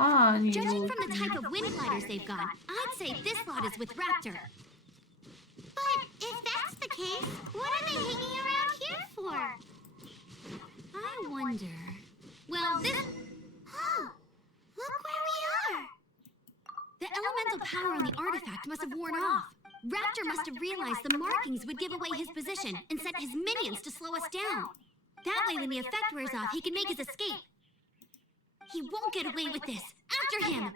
Judging from the type of wind gliders they've got, I'd say this lot is with Raptor. But if that's the case, what are they hanging around here for? I wonder... Well, this... Oh, look where we are! The elemental power on the artifact must have worn off. Raptor must have realized the markings would give away his position and sent his minions to slow us down. That way, when the effect wears off, he can make his escape. He won't get away with this. After him!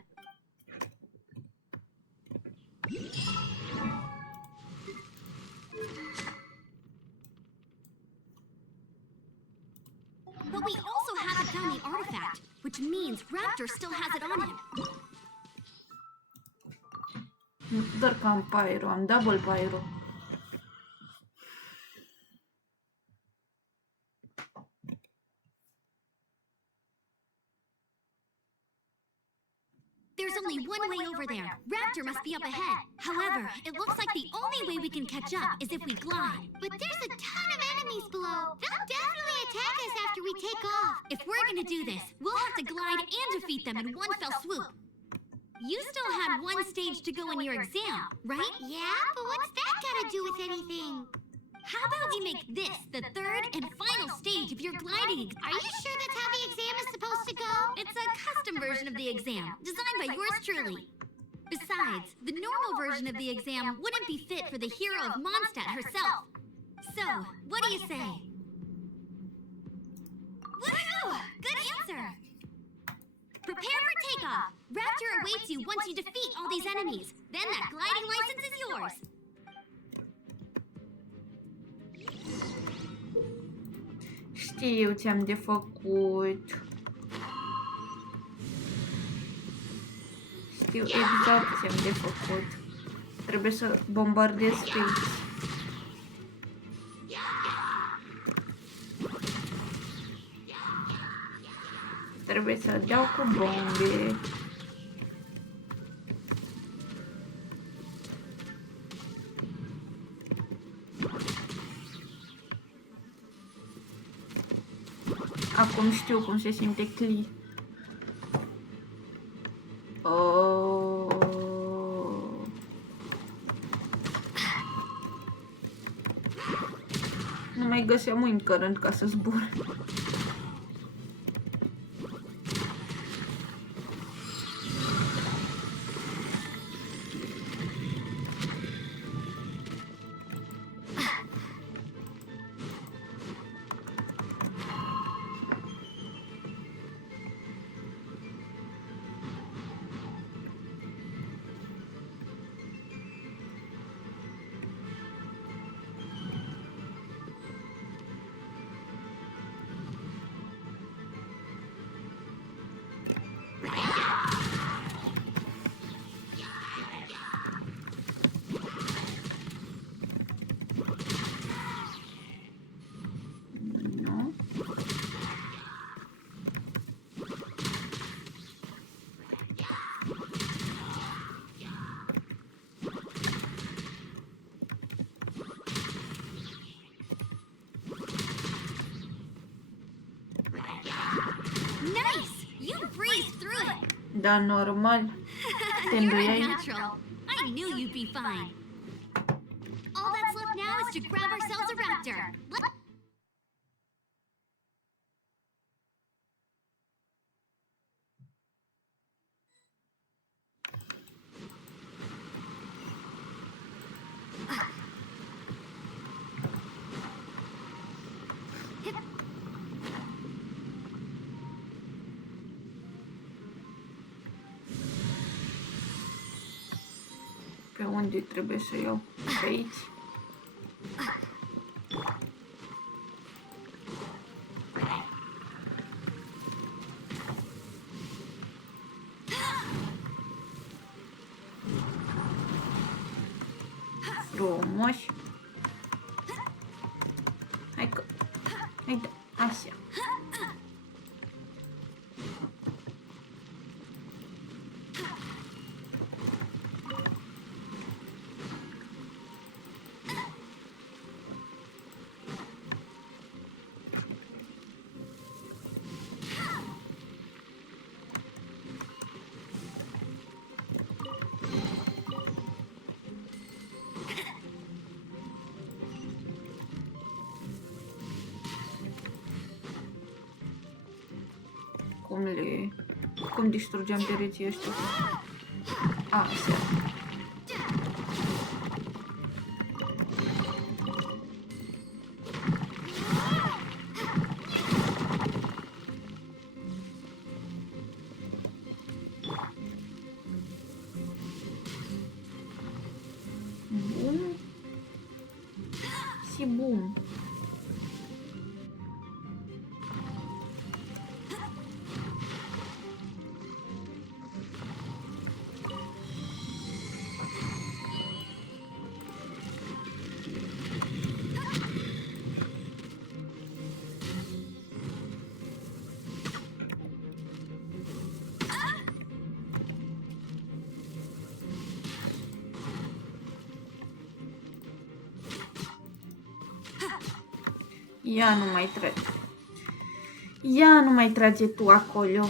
But we also haven't found the artifact, which means Raptor still has it on him. Doar că am pyro, am double pyro. There's only one way over there. Raptor must be up ahead. However, it looks like the only way we can catch up is if we glide. But there's a ton of enemies below. They'll definitely attack us after we take off. If we're gonna do this, we'll have to glide and defeat them in one fell swoop. You still had one stage to go in your exam, right? Yeah, but what's that gotta do with anything? How about we make this the third and final stage of your gliding? Are you sure that's how the exam is supposed to go? It's a custom version of the exam, designed by yours truly. Besides, the normal version of the exam wouldn't be fit for the hero of Mondstadt herself. So, what do you say? Woohoo! Good answer! Prepare for takeoff! Raptor awaits you once you defeat all these enemies. Then that gliding license is yours. Știu ce-am de făcut. Știu exact ce-am de făcut. Trebuie să bombardez space. Trebuie să dau cu bombe. Acum știu cum se simte Cli. Oh. Nu mai găseam wind current ca să zbor. Da, normal. You're natural. I knew you'd be fine. All that's left now is to grab ourselves a raptor. Pe unde trebuie să iau? Pe aici? Frumos! Hai că... Hai da, așa. Cum distrugeam pereții ăștia? Așa. Bum. Și bum. Ia nu mai trage tu acolo.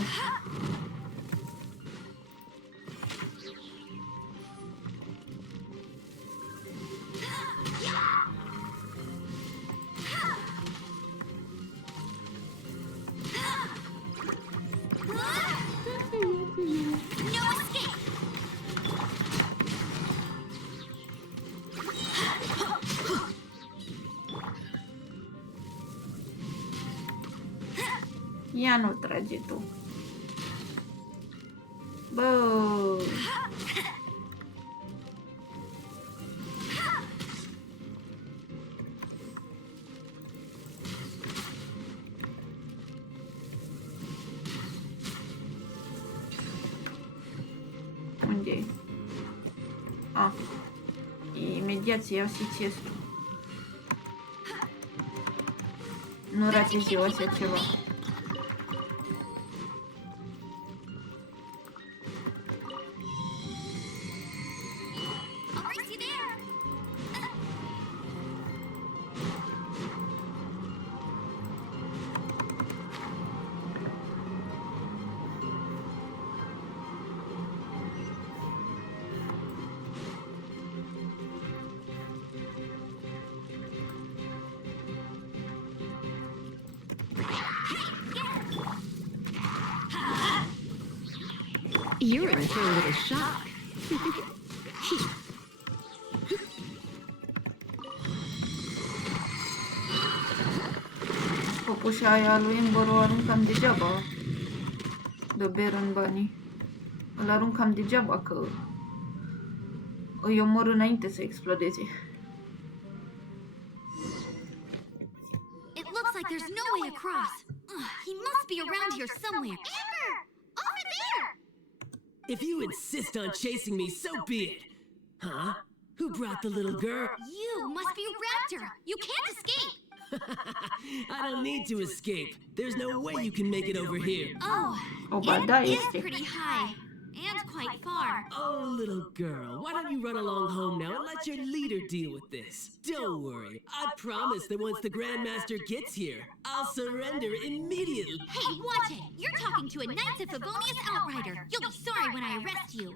Ia nu trage tu. Bă. Unde e? Ah. Imediat să iau și chestul. Nu ratezi eu așa ceva. You're in for a little shock. Păpușa aia lui Ember o aruncam degeaba. De Baron banii. Îl aruncam degeaba că îi omor înainte să explodeze. It looks like there's no way across. He must be around here somewhere. Amber! Over there! If you insist on chasing me, so be it. Huh? Who brought the little girl? You must be Raptor. You can't escape. I don't need to escape. There's no way you can make it over here. O, ba da, It is este. pretty high and quite far. Oh, little girl, why don't you run along home now and let your leader deal with this? Don't worry. I promise that once the Grandmaster gets here, I'll surrender immediately. Hey, watch it! You're talking to a Knights of Favonius outrider. You'll be sorry when I arrest you.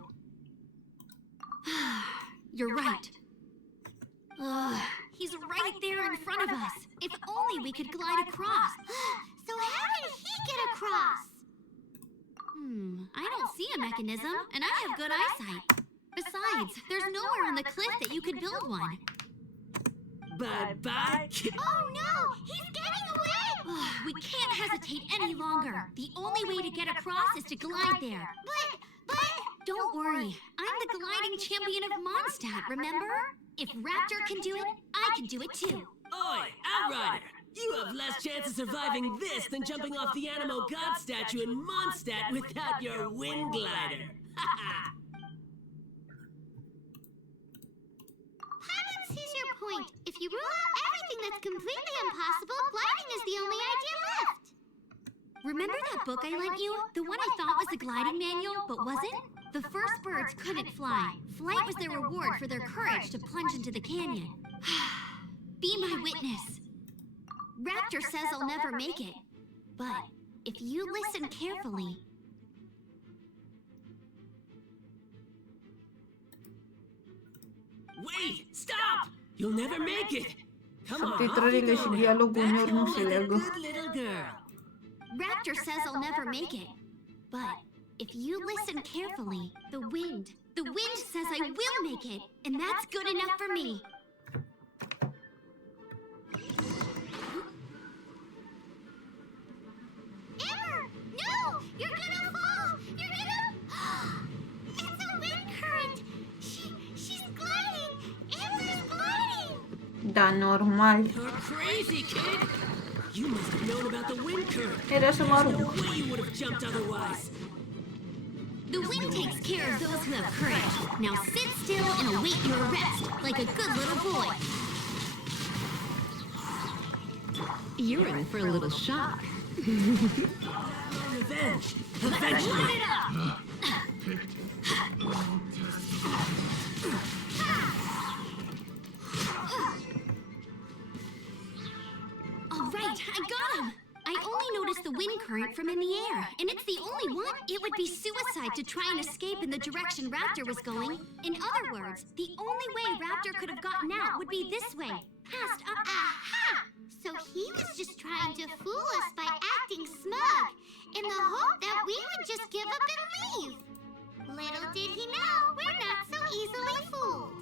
You're right. He's right there in front of us. If only we could glide across. So how did he get across? I don't see a mechanism, and I have good eyesight. Besides, there's nowhere on the cliff that you could build one. Bye-bye, kid. Oh no! He's getting away! We can't hesitate any longer. The only way to get across is to glide there. But... Don't worry. I'm the gliding champion of Mondstadt, remember? If Raptor can do it, I can do it too. Oi, Outrider! You have less chance of surviving this than jumping off the Animo God statue in Mondstadt without your wind glider. Paimon sees your point. If you rule out everything that's completely impossible, gliding is the only idea left. Remember that book I lent you? The one I thought was the gliding manual, but wasn't? The first birds couldn't fly. Flight was their reward for their courage to plunge into the canyon. Be my witness. Raptor says I'll never make it. But if you listen carefully... Wait! Stop! You'll never make it! Come on, off you Subtitrările și go. dialogul uneori nu se That's a leagă. good little girl. Raptor says I'll never make it. But if you listen carefully, the wind says I will make it, and that's good enough for me. Amber! No! You're gonna fall! You're gonna... It's a wind current! She's gliding! Amber's gliding! Da, normal. You're crazy, kid! You must have known about the wind current. Era să mă There's no arunc. way you would have jumped otherwise. The wind takes care of those who have courage. Now sit still and await your arrest, like a good little boy. You're in for a little shock. Revenge! Eventually! Light it up! All right, I got him! I only noticed the wind current from in the air, and it's the only one. It would be suicide to try and escape in the direction Raptor was going. In other words, the only way Raptor could have gotten out would be this way, past up. Aha! So he was just trying to fool us by acting smug, in the hope that we would just give up and leave. Little did he know, we're not so easily fooled.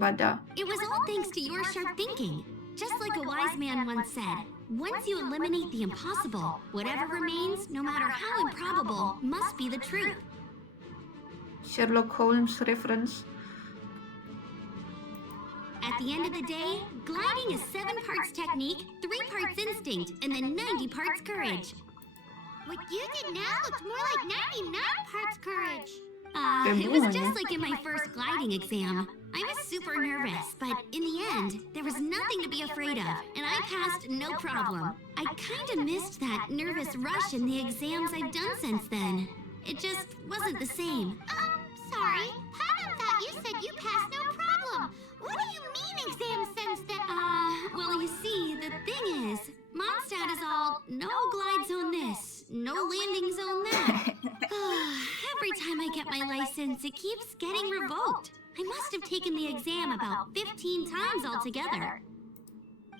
Ba da. It was all thanks to your sharp thinking. Just like a wise man once said, once you eliminate the impossible, whatever remains, no matter how improbable, must be the truth. Sherlock Holmes reference. At the end of the day, gliding is 7 parts technique, 3 parts instinct, and then 90 parts courage. What you did now looked more like 99 parts courage. It was just like in my first gliding exam. I was super nervous, but in the end, there was nothing to be afraid of, and I passed no problem. I kinda missed that nervous rush in the exams I've done since then. It just wasn't the same. Sorry. Pavan thought you said you passed no problem. What do you mean exam sense then? Well, you see, the thing is, Mondstadt is all, no glide zone this, no landing zone that. Every time I get my license, it keeps getting revoked. I must have taken the exam about 15 times altogether.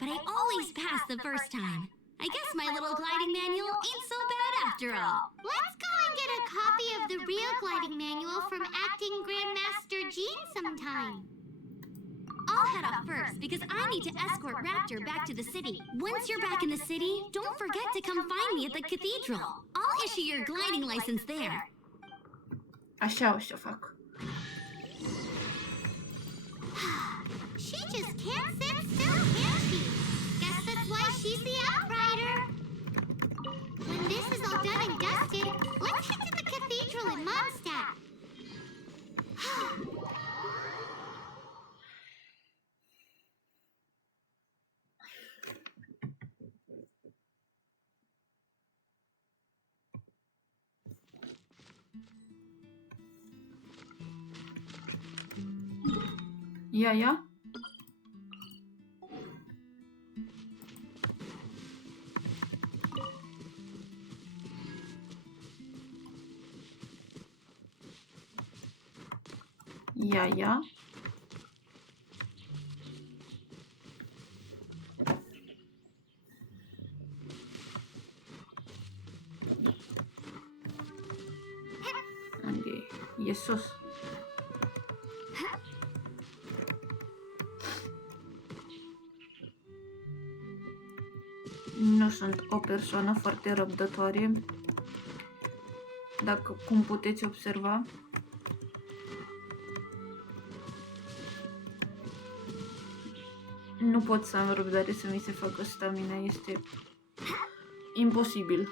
But I always pass the first time. I guess my little gliding manual ain't so bad after all. Let's go and get a copy of the real gliding manual from Acting Grandmaster Jean sometime. I'll head off first because I need to escort Raptor back to the city. Once you're back in the city, don't forget to come find me at the cathedral. I'll issue your gliding license there. Așa o să fac. She just can't sit still, can she? Guess that's why she's the outrider. When this is all done and dusted, let's head to the cathedral in Mondstadt. Ia. Ia. Unde e? E sus. Nu sunt o persoană foarte răbdătoare, dacă cum puteți observa. Nu pot să am răbdare să mi se facă stamina, este imposibil.